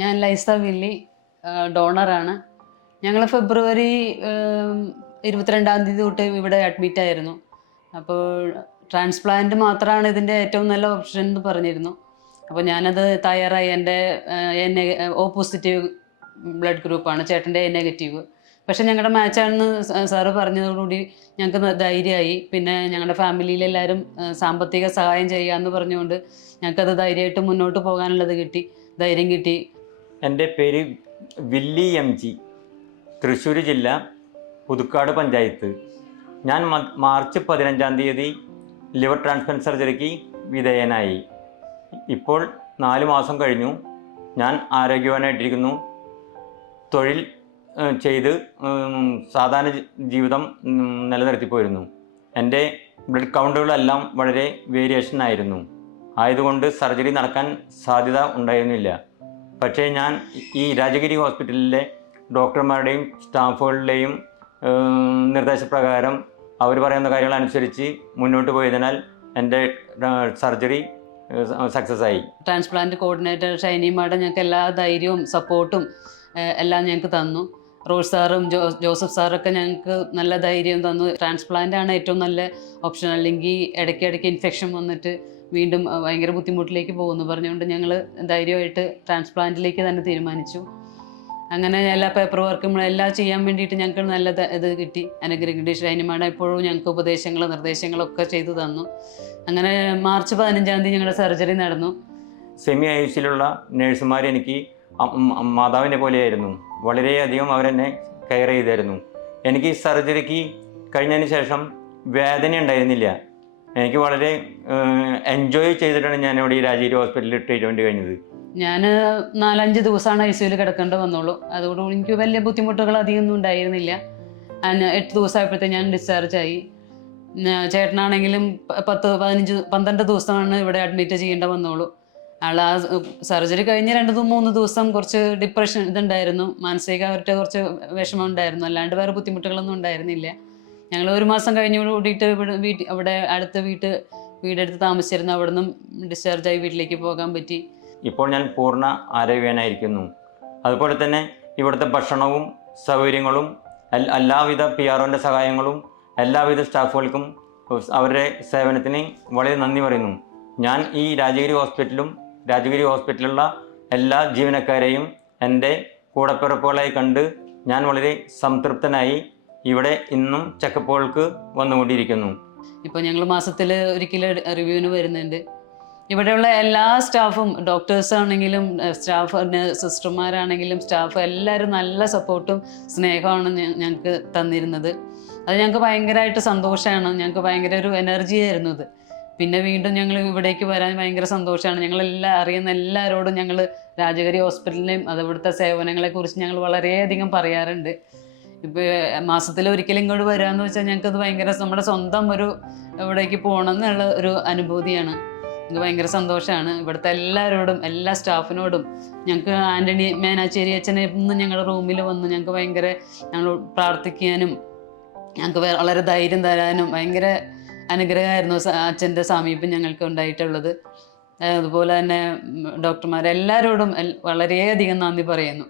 ഞാൻ ലൈസ വില്ലി ഡോണറാണ്. ഞങ്ങൾ ഫെബ്രുവരി 22-ാം തീയതി തൊട്ട് ഇവിടെ അഡ്മിറ്റ് ആയിരുന്നു. അപ്പോൾ ട്രാൻസ്പ്ലാന്റ് മാത്രമാണ് ഇതിൻ്റെ ഏറ്റവും നല്ല ഓപ്ഷൻ എന്ന് പറഞ്ഞിരുന്നു. അപ്പോൾ ഞാനത് തയ്യാറായി. എൻ്റെ O പോസിറ്റീവ് ബ്ലഡ് ഗ്രൂപ്പാണ്, ചേട്ടൻ്റെ A നെഗറ്റീവ്. പക്ഷേ ഞങ്ങളുടെ മാച്ചാണെന്ന് സാറ് പറഞ്ഞതോടുകൂടി ഞങ്ങൾക്ക് ധൈര്യമായി. പിന്നെ ഞങ്ങളുടെ ഫാമിലിയിലെല്ലാവരും സാമ്പത്തിക സഹായം ചെയ്യാമെന്ന് പറഞ്ഞുകൊണ്ട് ഞങ്ങൾക്കത് ധൈര്യമായിട്ട് മുന്നോട്ട് പോകാനുള്ളത് ധൈര്യം കിട്ടി. എൻ്റെ പേര് വില്ലി MG, തൃശ്ശൂർ ജില്ല, പുതുക്കാട് പഞ്ചായത്ത്. ഞാൻ മാർച്ച് 15-ാം തീയതി ലിവർ ട്രാൻസ്പ്ലാന്റ് സർജറിക്ക് വിധേയനായി. ഇപ്പോൾ 4 മാസം കഴിഞ്ഞു. ഞാൻ ആരോഗ്യവാനായിട്ടിരിക്കുന്നു. തൊഴിൽ ചെയ്ത് സാധാരണ ജീവിതം നിലനിർത്തിപ്പോയിരുന്നു. എൻ്റെ ബ്ലഡ് കൗണ്ടുകളെല്ലാം വളരെ വേരിയേഷൻ ആയതുകൊണ്ട് സർജറി നടക്കാൻ സാധ്യത ഉണ്ടായിരുന്നില്ല. പക്ഷേ ഞാൻ ഈ രാജഗിരി ഹോസ്പിറ്റലിലെ ഡോക്ടർമാരുടെയും സ്റ്റാഫുകളുടെയും നിർദ്ദേശപ്രകാരം അവർ പറയുന്ന കാര്യങ്ങൾ അനുസരിച്ച് മുന്നോട്ട് പോയതിനാൽ എൻ്റെ സർജറി സക്സസ് ആയി. ട്രാൻസ്പ്ലാന്റ് കോർഡിനേറ്റർ ഷൈനി മാഡം ഞങ്ങൾക്ക് എല്ലാ ധൈര്യവും സപ്പോർട്ടും എല്ലാം ഞങ്ങൾക്ക് തന്നു. റോസ് സാറും ജോസഫ് സാറൊക്കെ ഞങ്ങൾക്ക് നല്ല ധൈര്യം തന്നു. ട്രാൻസ്പ്ലാന്റ് ആണ് ഏറ്റവും നല്ല ഓപ്ഷൻ, അല്ലെങ്കിൽ ഇടയ്ക്കിടയ്ക്ക് ഇൻഫെക്ഷൻ വന്നിട്ട് വീണ്ടും ഭയങ്കര ബുദ്ധിമുട്ടിലേക്ക് പോകുന്നു പറഞ്ഞുകൊണ്ട് ഞങ്ങൾ ധൈര്യമായിട്ട് ട്രാൻസ്പ്ലാന്റിലേക്ക് തന്നെ തീരുമാനിച്ചു. അങ്ങനെ എല്ലാ പേപ്പർ വർക്കും എല്ലാം ചെയ്യാൻ വേണ്ടിയിട്ട് ഞങ്ങൾക്ക് നല്ല ഇത് കിട്ടി. അനുഗ്രഹിക്കേണ്ട ഷൈനി മാഡം എപ്പോഴും ഞങ്ങൾക്ക് ഉപദേശങ്ങളും നിർദ്ദേശങ്ങളൊക്കെ ചെയ്തു തന്നു. അങ്ങനെ മാർച്ച് 15-ാം തീയതി ഞങ്ങളുടെ സർജറി നടന്നു. സെമി ഐസിയിലുള്ള നേഴ്സുമാർ എനിക്ക് മാതാവിനെ പോലെയായിരുന്നു. വളരെയധികം അവരെന്നെ കെയർ ചെയ്തായിരുന്നു. എനിക്ക് സർജറിക്ക് കഴിഞ്ഞതിന് ശേഷം വേദന ഉണ്ടായിരുന്നില്ല. എനിക്ക് വളരെ എൻജോയ് ചെയ്തിട്ടാണ് ഞാനിവിടെ ഈ രാജഗിരി ഹോസ്പിറ്റലിൽ ട്രീറ്റ്മെൻറ്റ് കഴിഞ്ഞത്. ഞാൻ 4-5 ദിവസമാണ് ICUവിൽ കിടക്കേണ്ടി വന്നുള്ളൂ. അതുകൊണ്ട് എനിക്ക് വലിയ ബുദ്ധിമുട്ടുകൾ അധികമൊന്നും ഉണ്ടായിരുന്നില്ല. 8 ദിവസമായപ്പോഴത്തേക്ക് ഞാൻ ഡിസ്ചാർജായി. ചേട്ടനാണെങ്കിലും 10-12 ദിവസമാണ് ഇവിടെ അഡ്മിറ്റ് ചെയ്യേണ്ട വന്നോളൂ. ആ സർജറി കഴിഞ്ഞ് 2-3 ദിവസം കുറച്ച് ഡിപ്രഷൻ ഇതുണ്ടായിരുന്നു, മാനസികമായിട്ട് കുറച്ച് വിഷമം ഉണ്ടായിരുന്നു. അല്ലാണ്ട് വേറെ ബുദ്ധിമുട്ടുകളൊന്നും ഉണ്ടായിരുന്നില്ല. ഞങ്ങൾ 1 മാസം കഴിഞ്ഞോട് കൂടിയിട്ട് അവിടെ അടുത്ത വീടെടുത്ത് താമസിച്ചിരുന്നു. അവിടെ നിന്നും ഡിസ്ചാർജായി വീട്ടിലേക്ക് പോകാൻ പറ്റി. ഇപ്പോൾ ഞാൻ പൂർണ്ണ ആരോഗ്യവാനായിരിക്കുന്നു. അതുപോലെ തന്നെ ഇവിടുത്തെ ഭക്ഷണവും സൗകര്യങ്ങളും എല്ലാവിധ PROൻ്റെ സഹായങ്ങളും എല്ലാവിധ സ്റ്റാഫുകൾക്കും അവരുടെ സേവനത്തിന് വളരെ നന്ദി പറയുന്നു. ഞാൻ ഈ രാജഗിരി ഹോസ്പിറ്റലിലുള്ള എല്ലാ ജീവനക്കാരെയും എൻ്റെ കൂടപ്പിറപ്പുകളായി കണ്ട് ഞാൻ വളരെ സംതൃപ്തനായി ഇവിടെ ഇന്നും ചെക്കപ്പുകൾക്ക് വന്നുകൊണ്ടിരിക്കുന്നു. ഇപ്പോൾ ഞങ്ങൾ മാസത്തിൽ ഒരിക്കൽ റിവ്യൂവിന് വരുന്നുണ്ട്. ഇവിടെയുള്ള എല്ലാ സ്റ്റാഫും, ഡോക്ടേഴ്സ് ആണെങ്കിലും സിസ്റ്റർമാരാണെങ്കിലും സ്റ്റാഫ് എല്ലാവരും നല്ല സപ്പോർട്ടും സ്നേഹമാണ് ഞങ്ങൾക്ക് തന്നിരുന്നത്. അത് ഞങ്ങൾക്ക് ഭയങ്കരമായിട്ട് സന്തോഷമാണ്. ഞങ്ങൾക്ക് ഭയങ്കര ഒരു എനർജി ആയിരുന്നു അത്. പിന്നെ വീണ്ടും ഞങ്ങൾ ഇവിടേക്ക് വരാൻ ഭയങ്കര സന്തോഷമാണ്. ഞങ്ങളെല്ലാം അറിയുന്ന എല്ലാവരോടും ഞങ്ങൾ രാജഗിരി ഹോസ്പിറ്റലിനെയും അതിവിടുത്തെ സേവനങ്ങളെക്കുറിച്ച് ഞങ്ങൾ വളരെയധികം പറയാറുണ്ട്. ഇപ്പോൾ മാസത്തിൽ ഒരിക്കലും ഇങ്ങോട്ട് വരികയെന്ന് വെച്ചാൽ ഞങ്ങൾക്കത് ഭയങ്കര നമ്മുടെ സ്വന്തം ഒരു ഇവിടേക്ക് പോകണം എന്നുള്ള ഒരു അനുഭൂതിയാണ്. ഞങ്ങൾക്ക് ഭയങ്കര സന്തോഷമാണ്. ഇവിടുത്തെ എല്ലാവരോടും, എല്ലാ സ്റ്റാഫിനോടും. ഞങ്ങൾക്ക് ആൻ്റണി മേനാച്ചേരി അച്ഛനെ ഇന്ന് ഞങ്ങളുടെ റൂമിൽ വന്ന് ഞങ്ങൾ പ്രാർത്ഥിക്കാനും ഞങ്ങൾക്ക് വളരെ ധൈര്യം തരാനും ഭയങ്കര അനുഗ്രഹമായിരുന്നു അച്ഛൻ്റെ സമീപം ഞങ്ങൾക്ക് ഉണ്ടായിട്ടുള്ളത്. അതുപോലെ തന്നെ ഡോക്ടർമാരെല്ലാവരോടും വളരെയധികം നന്ദി പറയുന്നു.